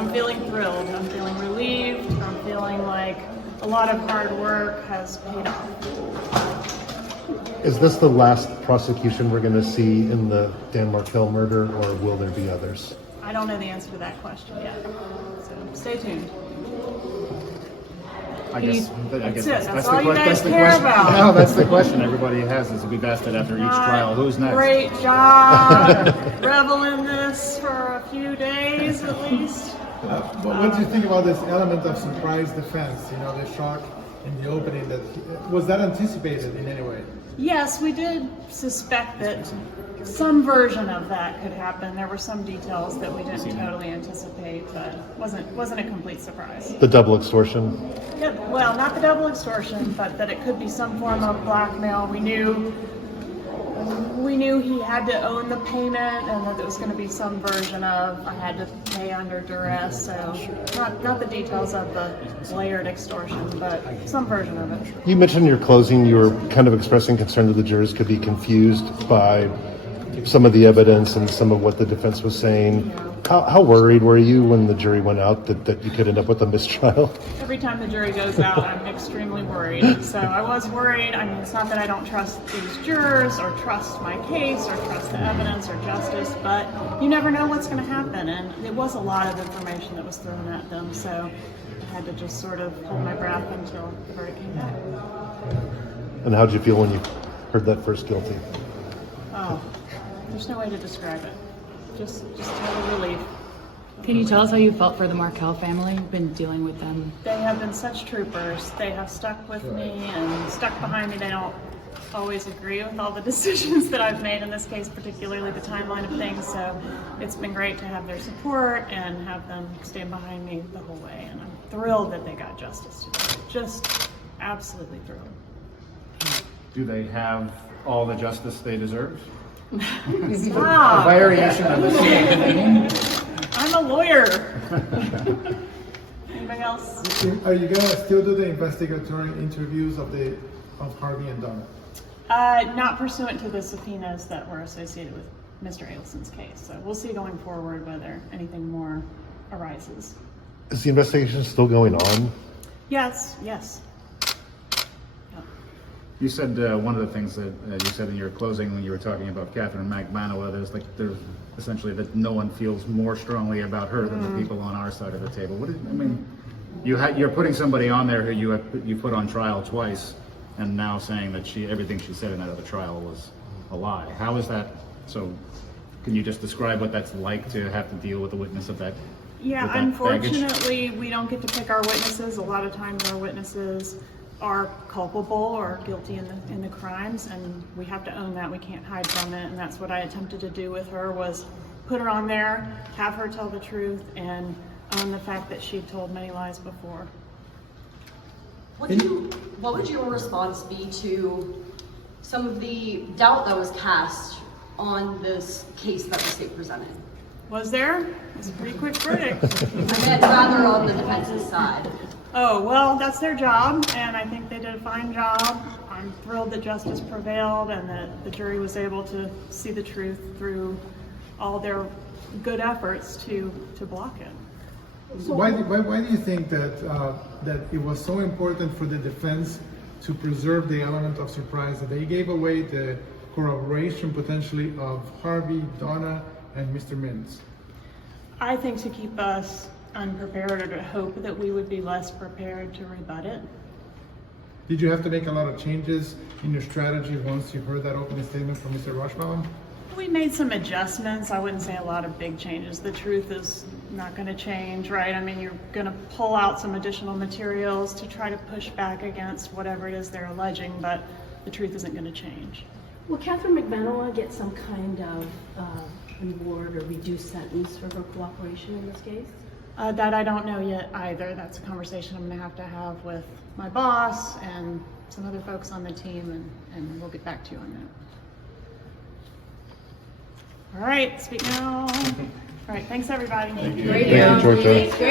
I'm feeling thrilled. I'm feeling relieved. I'm feeling like a lot of hard work has paid off. Is this the last prosecution we're going to see in the Dan Markel murder, or will there be others? I don't know the answer to that question yet, so stay tuned. I guess That's the all you guys that's the care question. about. No, that's the question everybody has, is we've asked it after each trial. Who's next? Great job. Revel in this for a few days at least. What do you think about this element of surprise defense? You know, the shock in the opening. Was that anticipated in any way? Yes, we did suspect that some version of that could happen. There were some details that we didn't totally anticipate, but wasn't a complete surprise. The double extortion? Yeah, well, not the double extortion, but that it could be some form of blackmail. We knew he had to own the payment, and that there was going to be some version of I had to pay under duress. So not the details of the layered extortion, but some version of it. You mentioned in your closing you were kind of expressing concern that the jurors could be confused by some of the evidence and some of what the defense was saying. How worried were you when the jury went out that you could end up with a mistrial? Every time the jury goes out, I'm extremely worried. So I was worried. I mean, it's not that I don't trust these jurors or trust my case or trust the evidence or justice, but you never know what's going to happen. And it was a lot of information that was thrown at them. So I had to just sort of hold my breath until the verdict came back. And how did you feel when you heard that first guilty? Oh, there's no way to describe it. Just total relief. Can you tell us how you felt for the Markel family? You've been dealing with them. They have been such troopers. They have stuck with me and stuck behind me. They don't always agree with all the decisions that I've made in this case, particularly the timeline of things. So it's been great to have their support and have them stand behind me the whole way. And I'm thrilled that they got justice today. Just absolutely thrilled. Do they have all the justice they deserve? Stop. A variation of the same thing. I'm a lawyer. Anybody else? Are you gonna still do the investigatory interviews of Harvey and Donna? Not pursuant to the subpoenas that were associated with Mr. Adelson's case. So we'll see going forward whether anything more arises. Is the investigation still going on? Yes. You said one of the things that you said in your closing when you were talking about Catherine McManua, there's essentially that no one feels more strongly about her than the people on our side of the table. You're putting somebody on there who you put on trial twice, and now saying that everything she said in that other trial was a lie. How is that? So, can you just describe what that's like to have to deal with a witness of that? Yeah, with that unfortunately, baggage? we don't get to pick our witnesses. A lot of times our witnesses are culpable or guilty in the crimes, and we have to own that. We can't hide from it, and that's what I attempted to do with her, was put her on there, have her tell the truth, and own the fact that she told many lies before. What would your response be to some of the doubt that was cast on this case that the state presented? Was there? It's a pretty quick verdict. I meant rather on the defense's side. Oh, well, that's their job, and I think they did a fine job. I'm thrilled that justice prevailed and that the jury was able to see the truth through all their good efforts to block it. So why do you think that it was so important for the defense to preserve the element of surprise, that they gave away the corroboration potentially of Harvey, Donna, and Mr. Mintz? I think to keep us unprepared, or to hope that we would be less prepared to rebut it. Did you have to make a lot of changes in your strategy once you heard that opening statement from Mr. Rashbaum? We made some adjustments. I wouldn't say a lot of big changes. The truth is not going to change, right? I mean, you're going to pull out some additional materials to try to push back against whatever it is they're alleging, but the truth isn't going to change. Will Catherine McManua get some kind of reward or reduced sentence for her cooperation in this case? That I don't know yet either. That's a conversation I'm going to have with my boss and some other folks on the team, and we'll get back to you on that. All right, speak now. All right, thanks everybody. Thank you, Georgia.